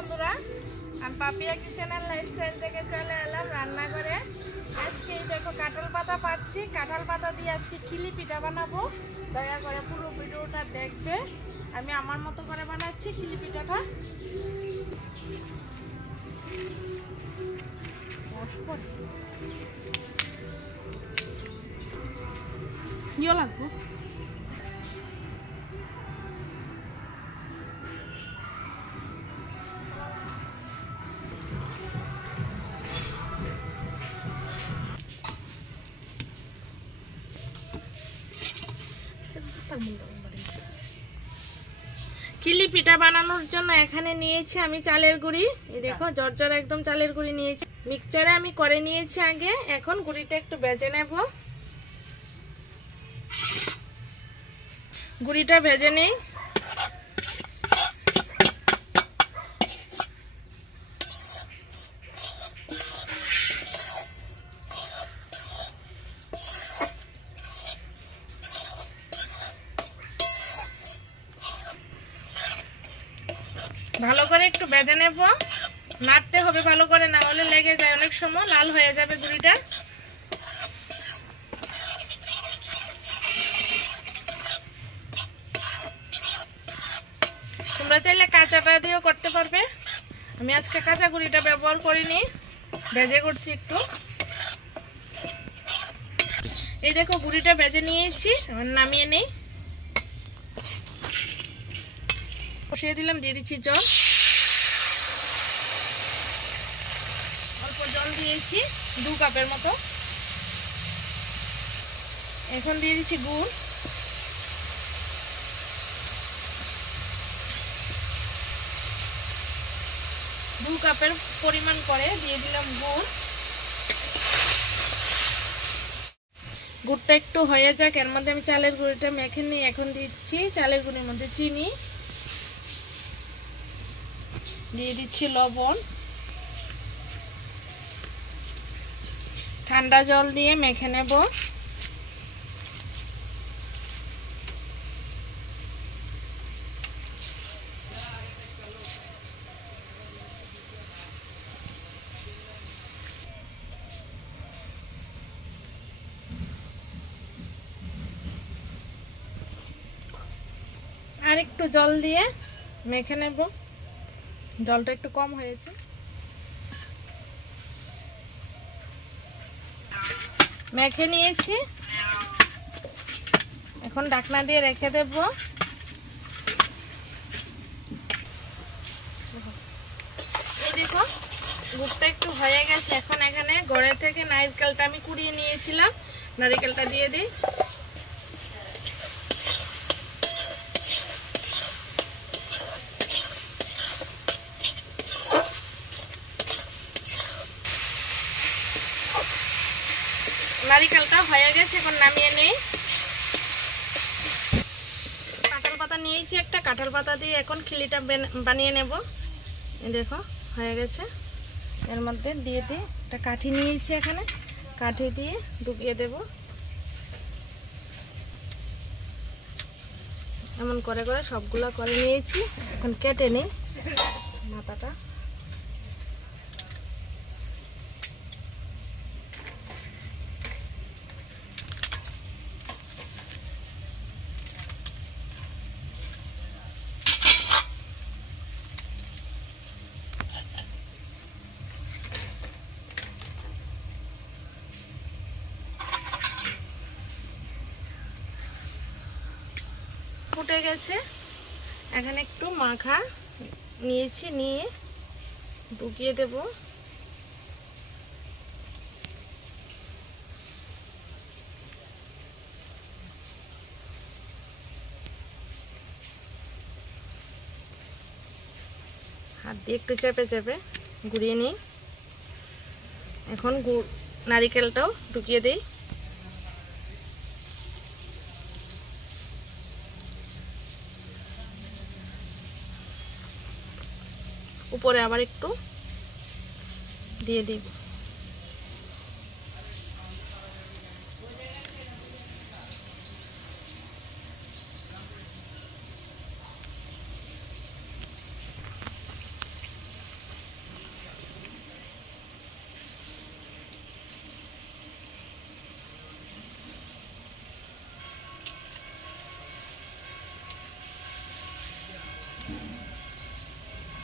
বন্ধুরা, আমি Papiya kitchen and lifestyle থেকে চলে এলাম রান্না করে। আজকে এই দেখো কাঁঠাল পাতা পাড়ছি। কাঁঠাল পাতা দিয়ে আজকে খিলি পিঠা বানাবো। দয়া করে পুরো ভিডিওটা দেখবে। আমি আমার মতো করে বানাচ্ছি খিলি পিঠাটা। ইয়ে লাগবো খিলি পিঠা বানানোর জন্য এখানে নিয়েছি আমি চালের গুঁড়ি। এই দেখো জর্জর একদম চালের গুঁড়ি নিয়েছি। মিক্সচারে আমি করে নিয়েছি আগে। এখন গুঁড়িটা একটু ভেজে নেব। গুঁড়িটা ভেজে নেই। ভালো করে একটু ভেজে নেব। নাড়তে হবে ভালো করে, না হলে লেগে যায়, অনেক সময় লাল হয়ে যাবে গুঁড়িটা। তোমরা চাইলে কাঁচাটা দিয়েও করতে পারবে। আমি আজকে কাঁচা গুঁড়িটা ব্যবহার করিনি, ভেজে করছি একটু। এই দেখো গুঁড়িটা ভেজে নিয়েছি, নামিয়ে নেই। বসিয়ে দিলাম, দিয়ে দিচ্ছি জল। অল্প জল দিয়েছি 2 কাপের মতো। এখন দিয়ে দিচ্ছি গুড়। দু কাপের পরিমাণ করে দিয়ে দিলাম গুড়। গুড়টা একটু হয়ে যাক, এর মধ্যে আমি চালের গুঁড়িটা মেখে নিই। এখন দিচ্ছি চালের গুঁড়ির মধ্যে চিনি, দিয়ে দিচ্ছি লবণ। ঠান্ডা জল দিয়ে মেখে নেব। আর একটু জল দিয়ে মেখে নেব। জলটা একটু কম হয়েছে। মেখে নিয়েছি, এখন ঢাকনা দিয়ে রেখে দেব। এই দেখো গুড়টা একটু হয়ে গেছে। এখন এখানে ঘরে থেকে নারকেলটা আমি কুড়িয়ে নিয়েছিলাম, নারকেলটা দিয়ে দিই। নারকেলটা হয়ে গেছে, এখন নামিয়ে নেই। কাঁঠাল পাতা নিয়েছি একটা, কাঁঠাল পাতা দিয়ে এখন খিলিটা বানিয়ে নেব। এই দেখো হয়ে গেছে। এর মধ্যে দিয়ে দিই একটা কাঠি নিয়েছি, এখানে কাঠি দিয়ে ঢুকিয়ে দেব। এমন করে করে সবগুলা করে নিয়েছি। এখন কেটে নেই মাথাটা। ফুটে গেছে। এখানে একটু মাখা নিয়েছি, নিয়ে ঢুকিয়ে দেব। হাত দিয়ে একটু চেপে চেপে ঘুরিয়ে নিই। এখন নারিকেলটাও ঢুকিয়ে দিই। উপরে আবার একটু দিয়ে দিই।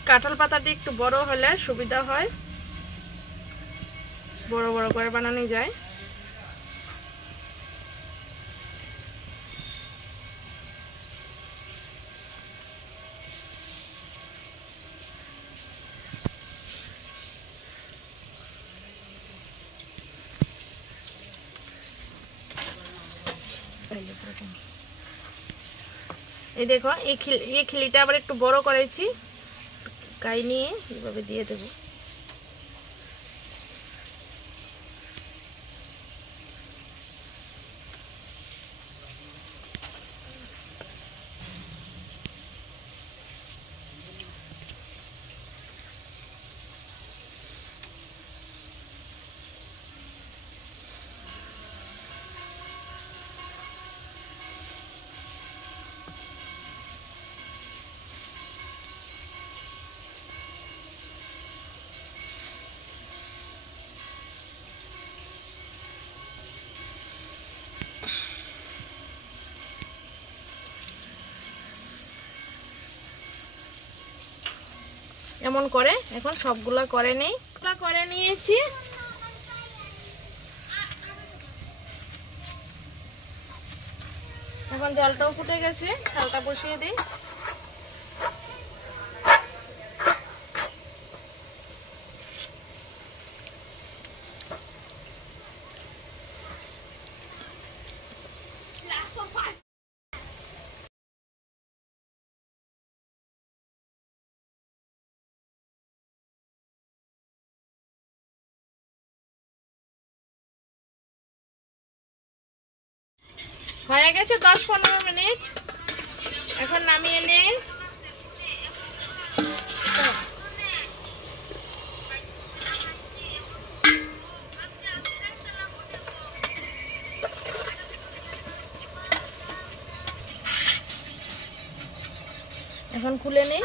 কাঁঠাল পাতাটি একটু বড় হলে সুবিধা হয়, বড় বড় করে বানানো যায়। এই দেখো এই খিলিটা আবার একটু বড় করেছি, গায়ে নিয়ে এইভাবে দিয়ে দেবো। এমন করে এখন সবগুলা করে নেই, করে নিয়েছি। এখন জলটাও ফুটে গেছে, চালটা বসিয়ে দিই। হয়ে গেছে 10-15 মিনিট, এখন নামিয়ে নেই। এখন খুলে নেই।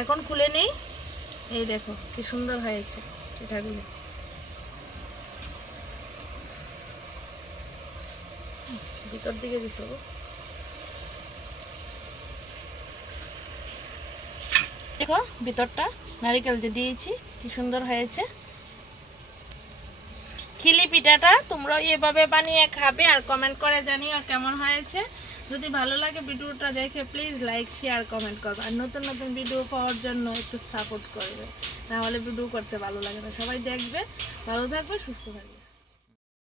এখন খুলে নেই, এই দেখো কি সুন্দর হয়েছে পিঠাগুলো। ভিতর দিকে দিছো, দেখো ভিতরটা নারকেল দিয়ে দিয়েছি, কি সুন্দর হয়েছে। খিলি পিঠাটা তোমরাও এভাবে বানিয়ে খাবে আর কমেন্ট করে জানিও কেমন হয়েছে। যদি ভালো লাগে ভিডিওটা দেখে প্লিজ লাইক শেয়ার কমেন্ট করবে, আর নতুন নতুন ভিডিও পাওয়ার জন্য একটু সাপোর্ট করবে, নাহলে ভিডিও করতে ভালো লাগে না। সবাই দেখবে, ভালো থাকবে, সুস্থ থাকবে।